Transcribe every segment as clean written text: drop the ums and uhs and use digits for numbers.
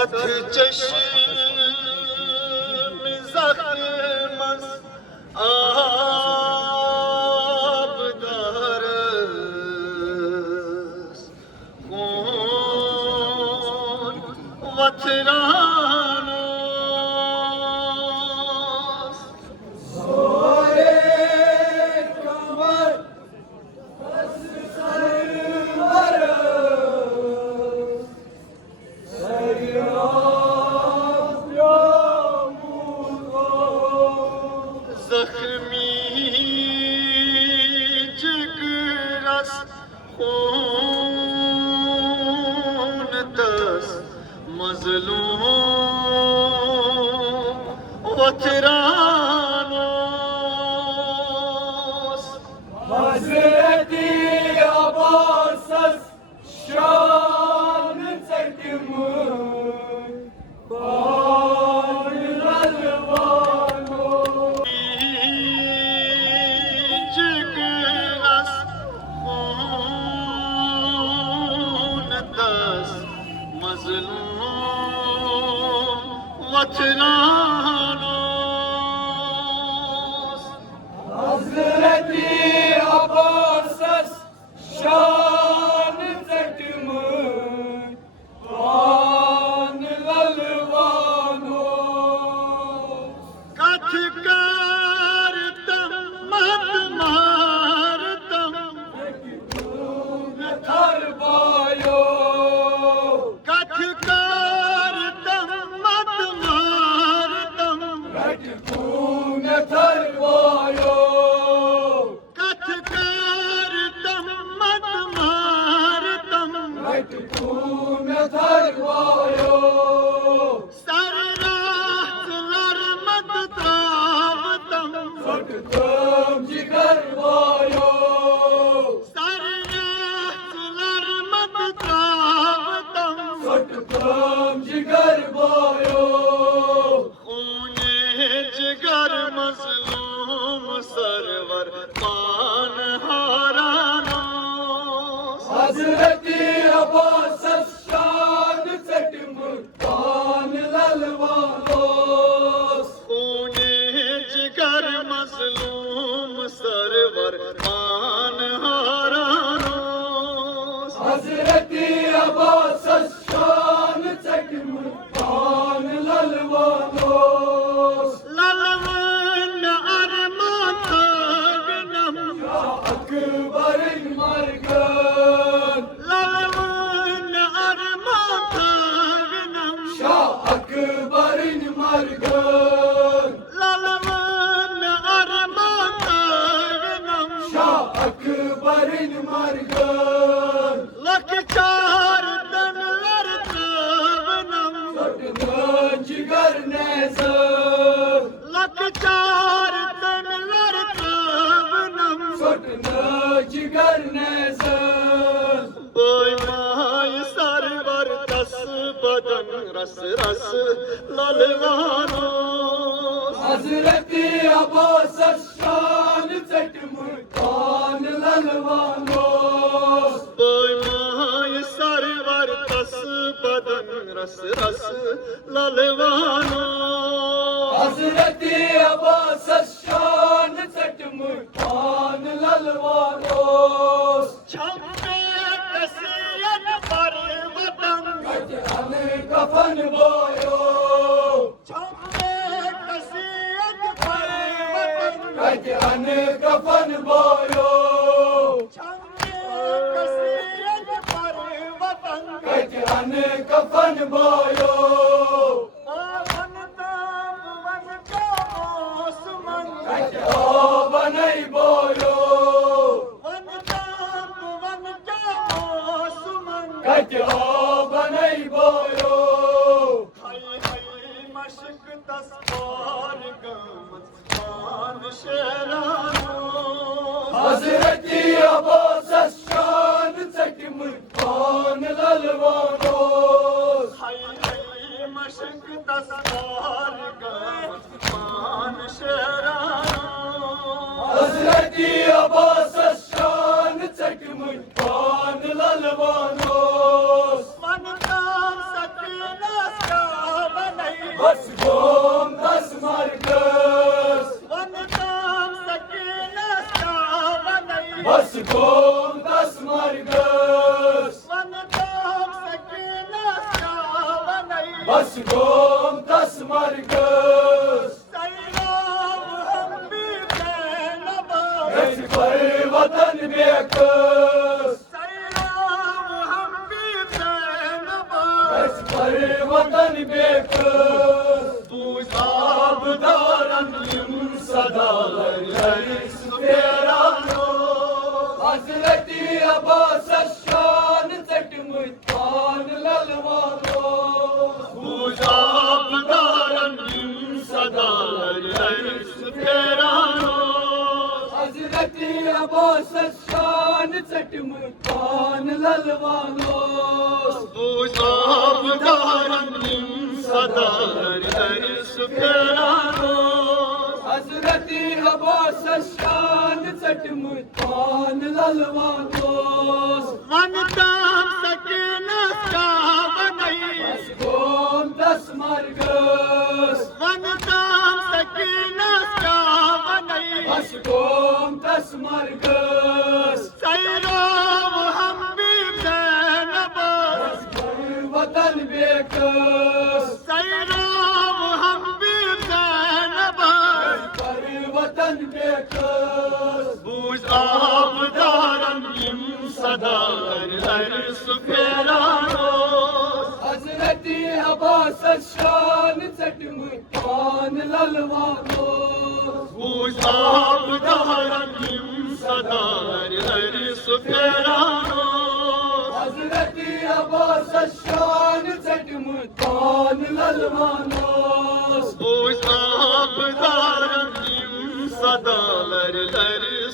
صد چشم زخم از آب دارست خون و ترانست زار کمر از سر مرست سیراب یامون زخمی جگر است خون دست مظلوم و ترانست حضرتی عباس از شان تکمون بان الوانو جگر است خون دست مظلوم و ترانست حضرتی عباس از شان تکمون بان الوانو کت کردم مد مردم تر بایو کت کردم مد مردم رکتون تر بایو کت کردم مد مردم رکتون تر بایو سر راهزلر مد داودم سکتم جگر بایو سر راهزلر مد داودم سکتم جگر بایو خون جگر مظلوم سرور پان هارانست حضرتی عباس از شان تکمون بان الوانوست خون جگر مظلوم سرور پان هارانست حضرتی عباس از شان تکمون بان الوانوست للون ارمان تاگنم اکبر مرگن للون ارمان تاگنم شاه اکبر مرگن للون ارمان تاگنم شاه اکبر مرگن لک چار دنلر تاگنم سکتن جگر نیزن لک چار دنلر تاگنم سکتن جگر نیزن بای مای سرور دس بدن رس رس لالوانوست حضرتی عباس از شان تکمون بان الوانوست بای مای سرور دس بدن رس رس لالوانوست حضرتی عباس از شان تکمون بان الوانوست چمه کسیت بر وطن کجان کفن بایو چمه کسیت بر وطن کجان کفن بایو چمه کسیت بر وطن کجان کفن بایو آمن دام ون کاموسمن کج آبنی بایو ون دام ون کاموسمن کج آبنی بایو های مشک دستار گمت آن شیرانو حضرتی عباس از شان تکمون بان الوانوست های مشک دستار گمت آن شیرانو حضرتی عباس از شان تکمون بان الوانوست من دام سکینه gom das margas. Vantam sakina savanai. Bas gom das margas. Sayram hum bhi zainaba. Gech par vatan bekas. Sayram hum bhi zainaba. Gech par vatan bekas. Buzab daran yum sadalar Sufyarano Hazreti Abbas Shan Çekmiş kan lalvano. Buzab daran yum sadalar Sufyarano. Hazreti Abbas Shan Çekmiş kan lalvano. Buzab daran yum sadalar Sufyarano. Hazreti Abbas Shan Çekmiş kan lalvano. Vantam sakina savanai. Gom das margas. Vantam sakina savanai. Bas gom das margas. Sayram hum bhi zainaba. Vatan bekas. Sayram hum bhi zainaba. Vatan bekas. Buzab daran yum sadalar Sufyarano. Hazreti Abbas Shan Çekmiş kan lalvano. Buzab daran yum sadalar Sufyarano. Hazreti Abbas Shan Çekmiş kan lalvano. Buzab daran yum sadalar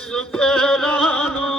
Sufyarano.